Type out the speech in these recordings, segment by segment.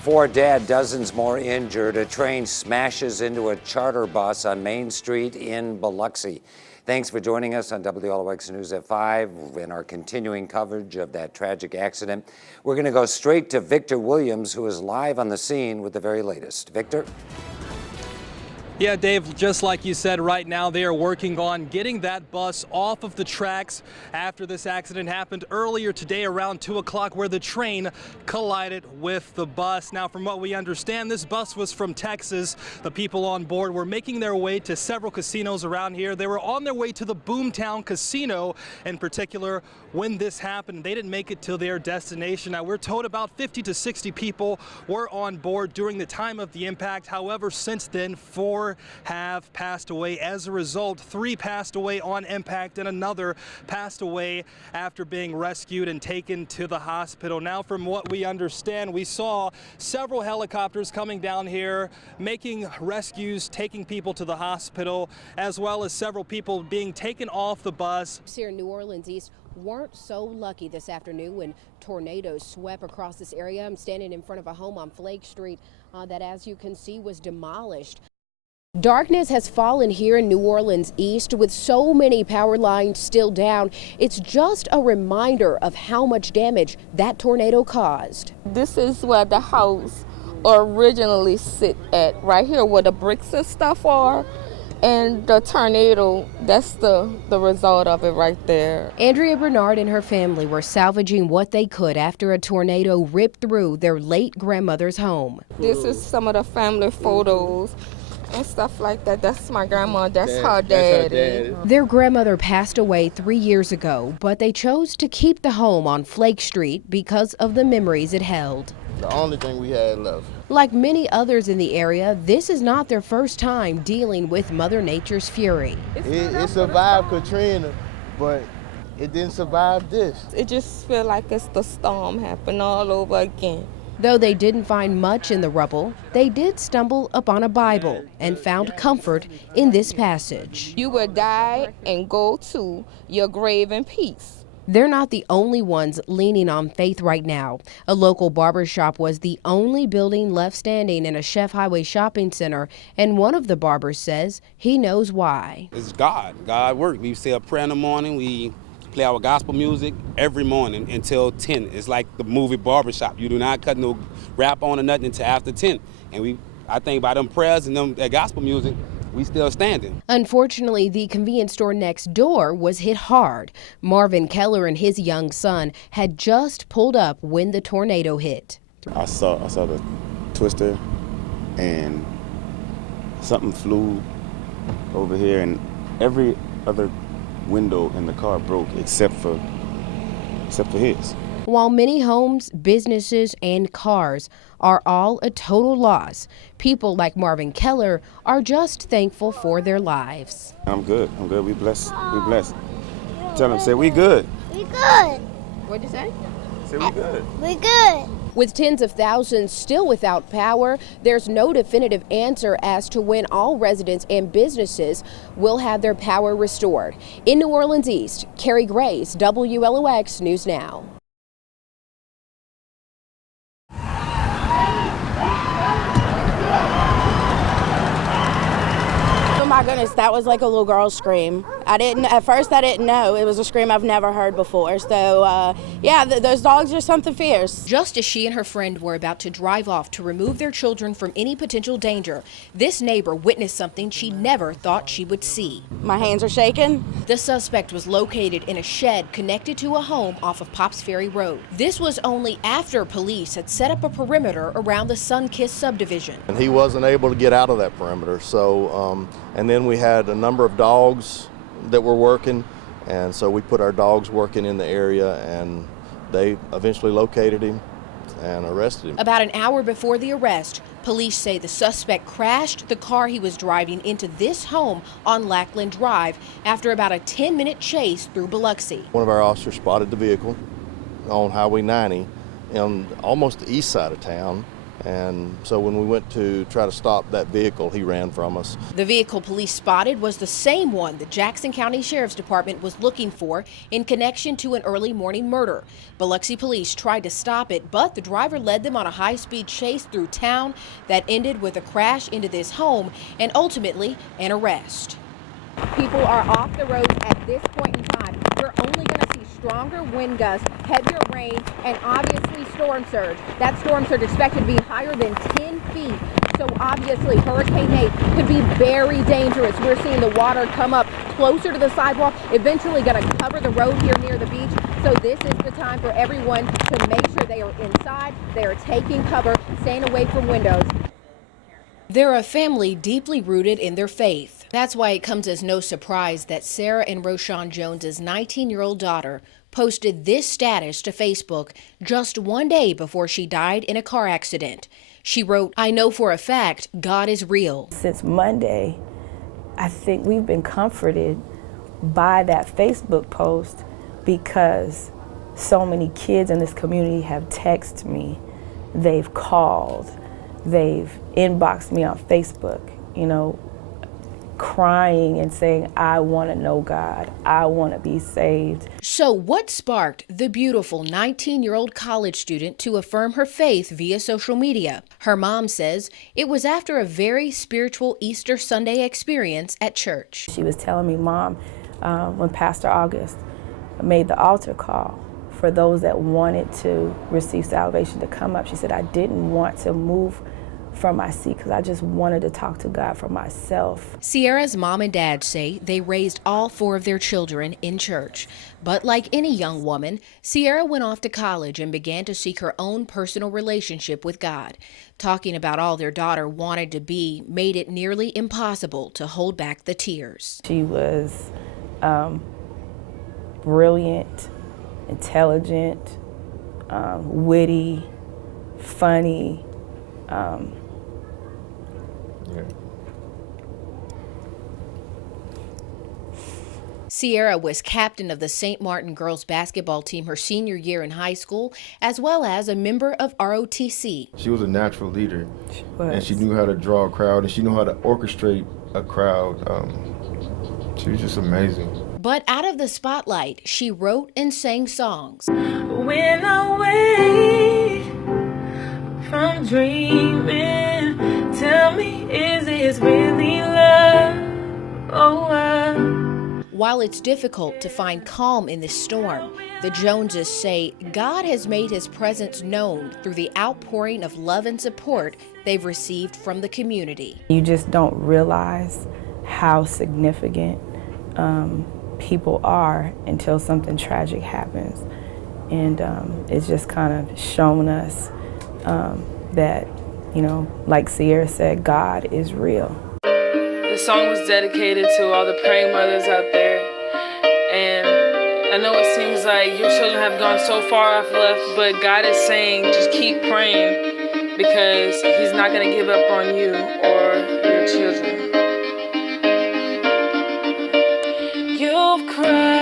4 dead, dozens more injured. A train smashes into a charter bus on Main Street in Biloxi. Thanks for joining us on WLOX News at 5 in our continuing coverage of that tragic accident. We're going to go straight to Victor Williams, who is live on the scene with the very latest. Victor? Yeah, Dave, just like you said, right now they are working on getting that bus off of the tracks after this accident happened earlier today around 2 o'clock where the train collided with the bus. Now, from what we understand, this bus was from Texas. The people on board were making their way to several casinos around here. They were on their way to the Boomtown Casino in particular when this happened. They didn't make it to their destination. Now, we're told about 50 to 60 people were on board during the time of the impact. However, since then, 4 have passed away. As a result, 3 passed away on impact and another passed away after being rescued and taken to the hospital. Now, from what we understand, we saw several helicopters coming down here, making rescues, taking people to the hospital, as well as several people being taken off the bus. Here in New Orleans East weren't so lucky this afternoon when tornadoes swept across this area. I'm standing in front of a home on Flake Street that, as you can see, was demolished. Darkness has fallen here in New Orleans East with so many power lines still down. It's just a reminder of how much damage that tornado caused. This is where the house originally sit at, right here where the bricks and stuff are. And the tornado, that's the result of it right there. Andrea Bernard and her family were salvaging what they could after a tornado ripped through their late grandmother's home. This is some of the family photos and stuff like that. That's my grandma, that's her daddy. Their grandmother passed away 3 years ago, but they chose to keep the home on Flake Street because of the memories it held. The only thing we had left. Like many others in the area, this is not their first time dealing with Mother Nature's fury. It survived Katrina, but it didn't survive this. It just feels like it's the storm happened all over again. Though they didn't find much in the rubble, they did stumble upon a Bible and found comfort in this passage. You will die and go to your grave in peace. They're not the only ones leaning on faith right now. A local barber shop was the only building left standing in a Chef Highway shopping center, and one of the barbers says he knows why. It's God. God works. We say a prayer in the morning. We play our gospel music every morning until 10. It's like the movie Barbershop. You do not cut no rap on or nothing until after 10. And I think by them prayers and that gospel music, we still standing. Unfortunately, the convenience store next door was hit hard. Marvin Keller and his young son had just pulled up when the tornado hit. I saw the twister and something flew over here, and every other window in the car broke except for his. While many homes, businesses, and cars are all a total loss, people like Marvin Keller are just thankful for their lives. I'm good. We blessed. Tell them, say we good. We good. What'd you say? Say we good. We good. With tens of thousands still without power, there's no definitive answer as to when all residents and businesses will have their power restored. In New Orleans East, Carrie Grace, WLOX News Now. My goodness, that was like a little girl's scream. At first I didn't know. It was a scream I've never heard before. So yeah, those dogs are something fierce. Just as she and her friend were about to drive off to remove their children from any potential danger, this neighbor witnessed something she never thought she would see. My hands are shaking. The suspect was located in a shed connected to a home off of Pops Ferry Road. This was only after police had set up a perimeter around the Sunkist subdivision. And he wasn't able to get out of that perimeter, so and then we had a number of dogs that were working, and so we put our dogs working in the area, and they eventually located him and arrested him. About an hour before the arrest, police say the suspect crashed the car he was driving into this home on Lackland Drive after about a 10-minute chase through Biloxi. One of our officers spotted the vehicle on Highway 90 on almost the east side of town, And so when we went to try to stop that vehicle, he ran from us. The vehicle police spotted was the same one the Jackson County Sheriff's Department was looking for in connection to an early morning murder. Biloxi police tried to stop it, but the driver led them on a high-speed chase through town that ended with a crash into this home and ultimately an arrest. People are off the roads at this point in time. We're only going to see stronger wind gusts, heavier rain, and obviously storm surge. That storm surge expected to be higher than 10 feet. So obviously Hurricane Nate could be very dangerous. We're seeing the water come up closer to the sidewalk, eventually going to cover the road here near the beach. So this is the time for everyone to make sure they are inside, they are taking cover, staying away from windows. They're a family deeply rooted in their faith. That's why it comes as no surprise that Sarah and Roshan Jones's 19-year-old daughter posted this status to Facebook just one day before she died in a car accident. She wrote, "I know for a fact God is real." Since Monday, I think we've been comforted by that Facebook post because so many kids in this community have texted me, they've called, they've inboxed me on Facebook, crying and saying, I want to know God, I want to be saved. So what sparked the beautiful 19-year-old college student to affirm her faith via social media? Her mom says it was after a very spiritual Easter Sunday experience at church. She was telling me, Mom, when Pastor August made the altar call for those that wanted to receive salvation to come up, she said, I didn't want to move from my seat because I just wanted to talk to God for myself. Sierra's mom and dad say they raised all 4 of their children in church. But like any young woman, Sierra went off to college and began to seek her own personal relationship with God. Talking about all their daughter wanted to be made it nearly impossible to hold back the tears. She was brilliant, intelligent, witty, funny. Sierra was captain of the St. Martin girls basketball team her senior year in high school, as well as a member of ROTC. She was a natural leader, and she She knew how to draw a crowd, and she knew how to orchestrate a crowd. She was just amazing. But out of the spotlight, she wrote and sang songs. When I wake from dreaming, tell me, is this really love? While it's difficult to find calm in this storm, the Joneses say God has made his presence known through the outpouring of love and support they've received from the community. You just don't realize how significant people are until something tragic happens. And it's just kind of shown us that, like Sierra said, God is real. The song was dedicated to all the praying mothers out there. And I know it seems like your children have gone so far off left, but God is saying just keep praying because he's not going to give up on you or your children. You've cried.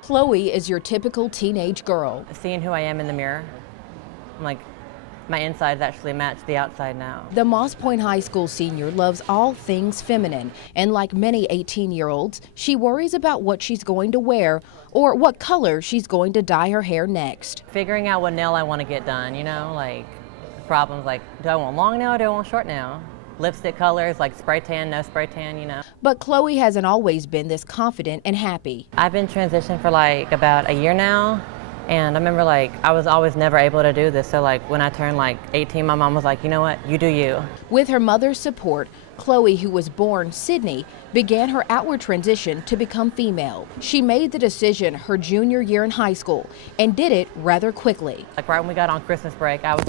Chloe is your typical teenage girl. Seeing who I am in the mirror, I'm like, my insides actually match the outside now. The Moss Point High School senior loves all things feminine, and like many 18-year-olds, she worries about what she's going to wear or what color she's going to dye her hair next. Figuring out what nail I want to get done, like problems like, do I want long nail or do I want short nail? Lipstick colors, like spray tan, no spray tan, But Chloe hasn't always been this confident and happy. I've been transitioned for like about a year now, and I remember I was always never able to do this, so when I turned 18, my mom was like, you know what, you do you. With her mother's support, Chloe, who was born Sydney, began her outward transition to become female. She made the decision her junior year in high school and did it rather quickly. Right when we got on Christmas break, I was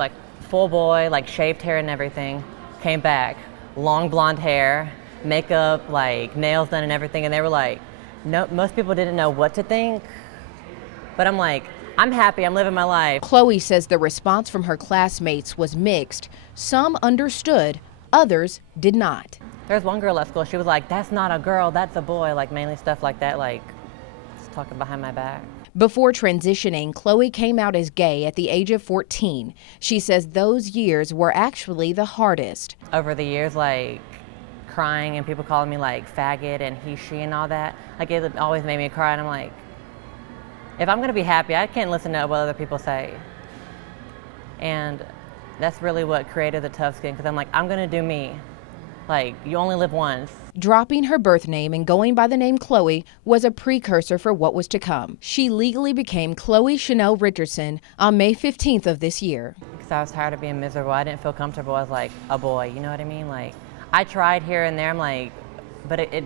full boy, shaved hair and everything. Came back, long blonde hair, makeup, nails done and everything, and they were like, no, most people didn't know what to think, but I'm like, I'm happy, I'm living my life. Chloe says the response from her classmates was mixed. Some understood, others did not. There's one girl at school, she was like, that's not a girl, that's a boy, like mainly stuff like that, like just talking behind my back. Before transitioning, Chloe came out as gay at the age of 14. She says those years were actually the hardest. Over the years, like crying and people calling me like faggot and he, she and all that, like it always made me cry, and I'm like, if I'm gonna be happy, I can't listen to what other people say. And that's really what created the Tough Skin, because I'm like, I'm gonna do me. Like, you only live once. Dropping her birth name and going by the name Chloe was a precursor for what was to come. She legally became Chloe Chanel Richardson on May 15th of this year. Because I was tired of being miserable. I didn't feel comfortable as like a boy, you know what I mean? Like, I tried here and there, I'm like, but it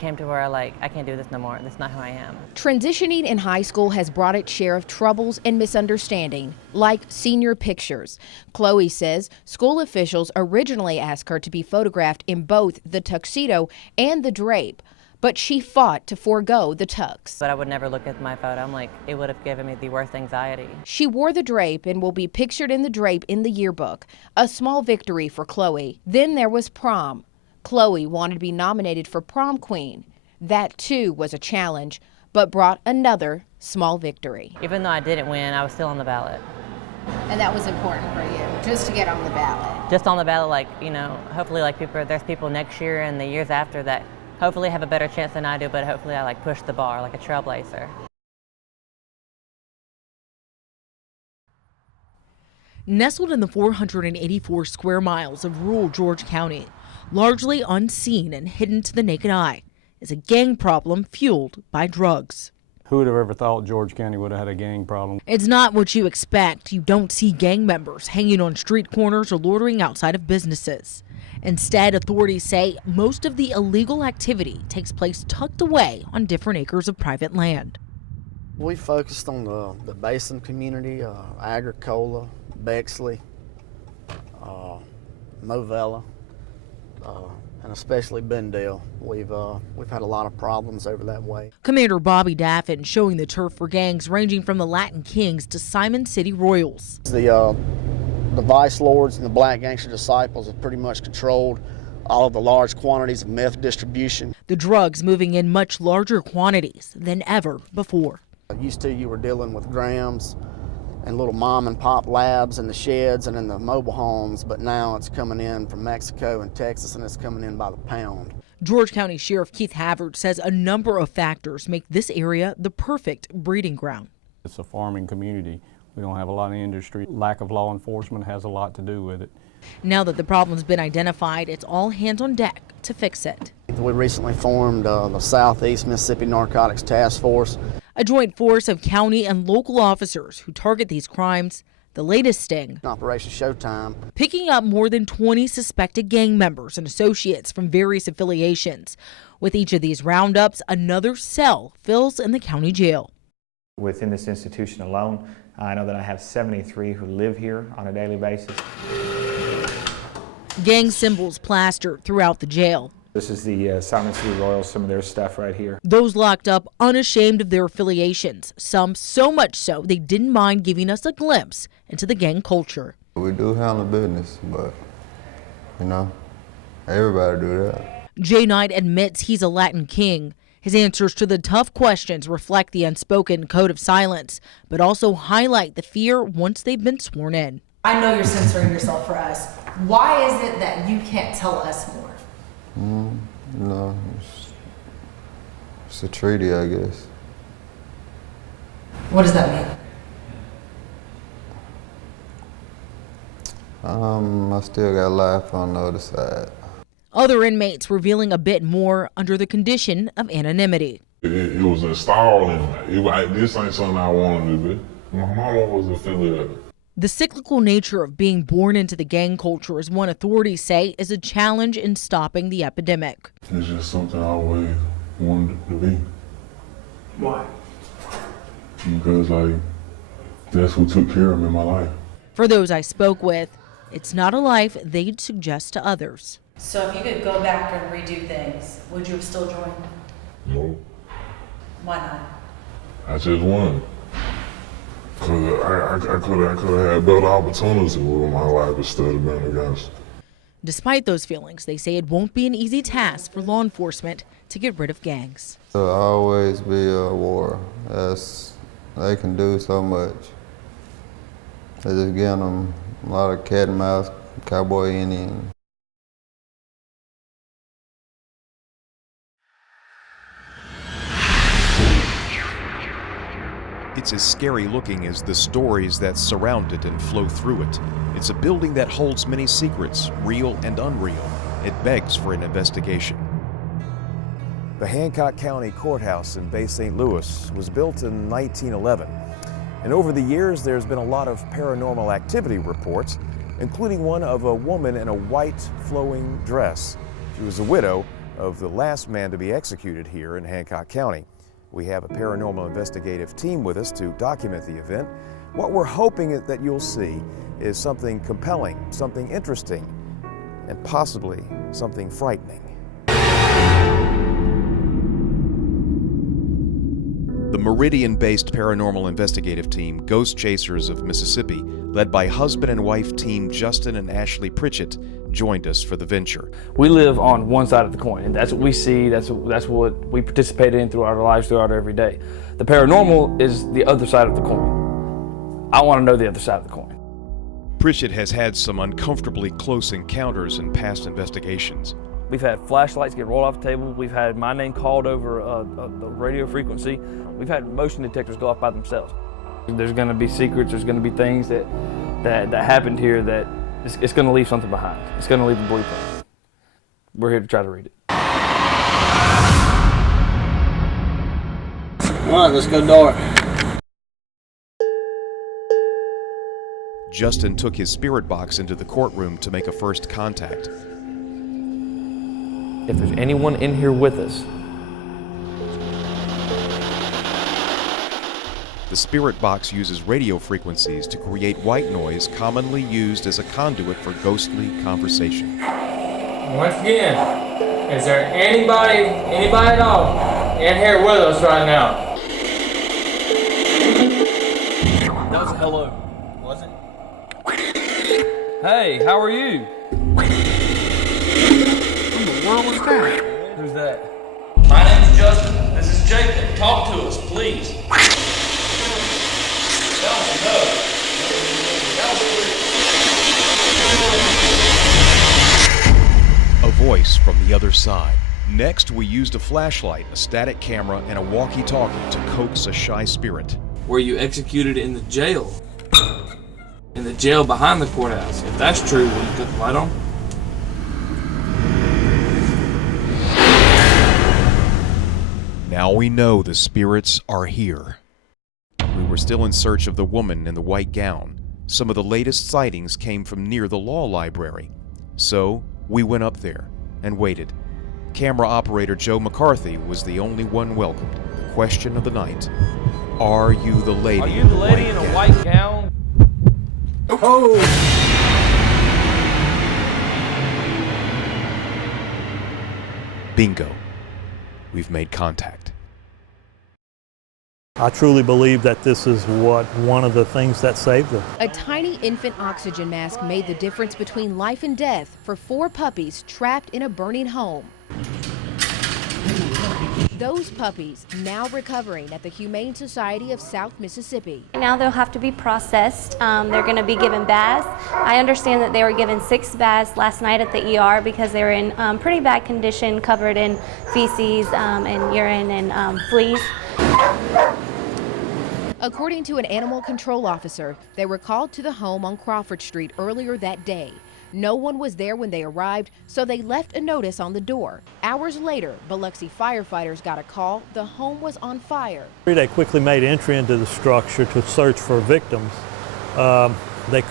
came to where I can't do this no more. That's not who I am. Transitioning in high school has brought its share of troubles and misunderstanding, like senior pictures. Chloe says school officials originally asked her to be photographed in both the tuxedo and the drape, but she fought to forego the tux. But I would never look at my photo. I'm like, it would have given me the worst anxiety. She wore the drape and will be pictured in the drape in the yearbook, a small victory for Chloe. Then there was prom. Chloe wanted to be nominated for prom queen. That too was a challenge, but brought another small victory. Even though I didn't win, I was still on the ballot. And that was important for you, just to get on the ballot. Just on the ballot, like, you know, hopefully like there's people next year and the years after that hopefully have a better chance than I do, but hopefully I like push the bar like a trailblazer. Nestled in the 484 square miles of rural George County, largely unseen and hidden to the naked eye, is a gang problem fueled by drugs. Who would have ever thought George County would have had a gang problem? It's not what you expect. You don't see gang members hanging on street corners or loitering outside of businesses. Instead, authorities say most of the illegal activity takes place tucked away on different acres of private land. We focused on the Basin community, Agricola, Bexley, Movella, and especially Bendale. We've had a lot of problems over that way. Commander Bobby Daffin showing the turf for gangs ranging from the Latin Kings to Simon City Royals. The Vice Lords and the Black Gangster Disciples have pretty much controlled all of the large quantities of meth distribution. The drugs moving in much larger quantities than ever before. Used to, you were dealing with grams and little mom and pop labs in the sheds and in the mobile homes, but now it's coming in from Mexico and Texas, and it's coming in by the pound. George County Sheriff Keith Havard says a number of factors make this area the perfect breeding ground. It's a farming community. We don't have a lot of industry. Lack of law enforcement has a lot to do with it. Now that the problem's been identified, it's all hands on deck to fix it. We recently formed the Southeast Mississippi Narcotics Task Force, a joint force of county and local officers who target these crimes. The latest sting, Operation Showtime, picking up more than 20 suspected gang members and associates from various affiliations. With each of these roundups, another cell fills in the county jail. Within this institution alone, I know that I have 73 who live here on a daily basis. Gang symbols plastered throughout the jail. This is the Simon City Royals, some of their stuff right here. Those locked up unashamed of their affiliations, some so much so they didn't mind giving us a glimpse into the gang culture. We do handle business, but, you know, everybody do that. Jay Knight admits he's a Latin king. His answers to the tough questions reflect the unspoken code of silence, but also highlight the fear once they've been sworn in. I know you're censoring yourself for us. Why is it that you can't tell us more? No, it's a treaty, I guess. What does that mean? I still got life on the other side. Other inmates revealing a bit more under the condition of anonymity. It was installed, and this ain't something I wanted to do. My mama was affiliated. The cyclical nature of being born into the gang culture is one authorities say is a challenge in stopping the epidemic. It's just something I always wanted to be. Why? Because that's who took care of me in my life. For those I spoke with, it's not a life they'd suggest to others. So if you could go back and redo things, would you have still joined? No. Why not? I just won. Because I could have had better opportunities with my life instead of being against. Despite those feelings, they say it won't be an easy task for law enforcement to get rid of gangs. There'll always be a war. They can do so much. They're just getting them a lot of cat and mouse, cowboy Indian. It's as scary looking as the stories that surround it and flow through it. It's a building that holds many secrets, real and unreal. It begs for an investigation. The Hancock County Courthouse in Bay St. Louis was built in 1911. And over the years, there's been a lot of paranormal activity reports, including one of a woman in a white flowing dress. She was a widow of the last man to be executed here in Hancock County. We have a paranormal investigative team with us to document the event. What we're hoping that you'll see is something compelling, something interesting, and possibly something frightening. The Meridian-based paranormal investigative team, Ghost Chasers of Mississippi, led by husband and wife team Justin and Ashley Pritchett, joined us for the venture. We live on one side of the coin, and that's what we see, that's what we participate in throughout our lives, throughout our everyday. The paranormal is the other side of the coin. I want to know the other side of the coin. Pritchett has had some uncomfortably close encounters in past investigations. We've had flashlights get rolled off the table. We've had my name called over the radio frequency. We've had motion detectors go off by themselves. There's going to be secrets. There's going to be things that happened here that it's going to leave something behind. It's going to leave a blueprint. We're here to try to read it. All right, let's go dark. Justin took his spirit box into the courtroom to make a first contact. If there's anyone in here with us, the spirit box uses radio frequencies to create white noise commonly used as a conduit for ghostly conversation. Once again, is there anybody at all in here with us right now? that was a hello, was it? Hey, how are you? What in the world was that? Who's that? My name's Justin. This is Jacob. Talk to us, please. A voice from the other side. Next, we used a flashlight, a static camera, and a walkie-talkie to coax a shy spirit. Were you executed in the jail? In the jail behind the courthouse? If that's true, will you put the light on? Now we know the spirits are here. We were still in search of the woman in the white gown. Some of the latest sightings came from near the law library. So we went up there and waited. Camera operator Joe McCarthy was the only one welcomed. The question of the night: are you the lady? Are you the lady in a white gown? Oh! Bingo. We've made contact. I truly believe that this is one of the things that saved them. A tiny infant oxygen mask made the difference between life and death for 4 puppies trapped in a burning home. Those puppies now recovering at the Humane Society of South Mississippi. Now they'll have to be processed. They're going to be given baths. I understand that they were given 6 baths last night at the ER because they were in pretty bad condition, covered in feces and urine and fleas. According to an animal control officer, they were called to the home on Crawford Street earlier that day. No one was there when they arrived, so they left a notice on the door. Hours later, Biloxi firefighters got a call the home was on fire. They quickly made entry into the structure to search for victims. They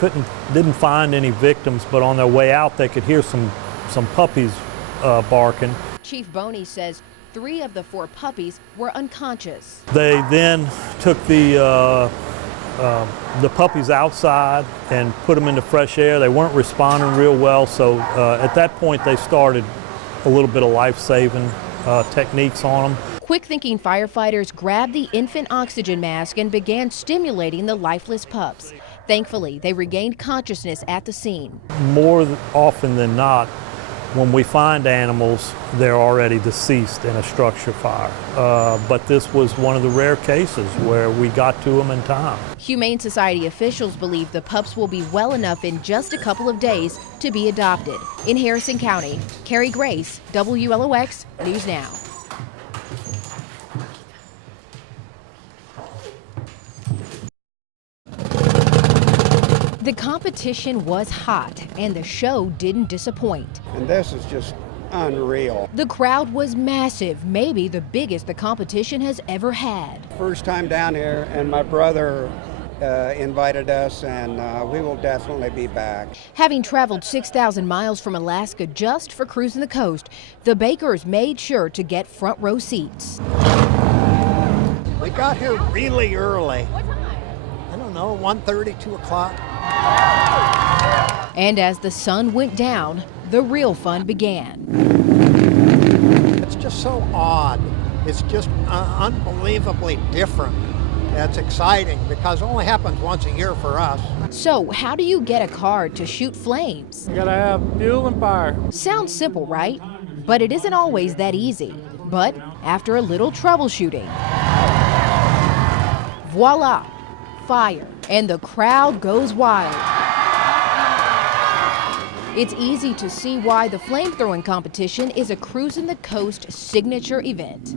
didn't find any victims, but on their way out they could hear some puppies barking. Chief Boney says 3 of the 4 puppies were unconscious. They then took the puppies outside and put them into fresh air. They weren't responding real well, so at that point they started a little bit of life-saving techniques on them. Quick-thinking firefighters grabbed the infant oxygen mask and began stimulating the lifeless pups. Thankfully, they regained consciousness at the scene. More often than not, when we find animals, they're already deceased in a structure fire. But this was one of the rare cases where we got to them in time. Humane Society officials believe the pups will be well enough in just a couple of days to be adopted. In Harrison County, Carrie Grace, WLOX News Now. The competition was hot, and the show didn't disappoint. And this is just unreal. The crowd was massive, maybe the biggest the competition has ever had. First time down here, and my brother invited us, and we will definitely be back. Having traveled 6,000 miles from Alaska just for cruising the coast, the Bakers made sure to get front row seats. We got here really early. What time? I don't know, 1:30, 2 o'clock. And as the sun went down, the real fun began. It's just so odd. It's just unbelievably different. That's exciting because it only happens once a year for us. So how do you get a card to shoot flames? You gotta have fuel and fire. Sounds simple, right? But it isn't always that easy. But after a little troubleshooting, voila, fire, and the crowd goes wild. It's easy to see why the flamethrowing competition is a Cruising the Coast signature event.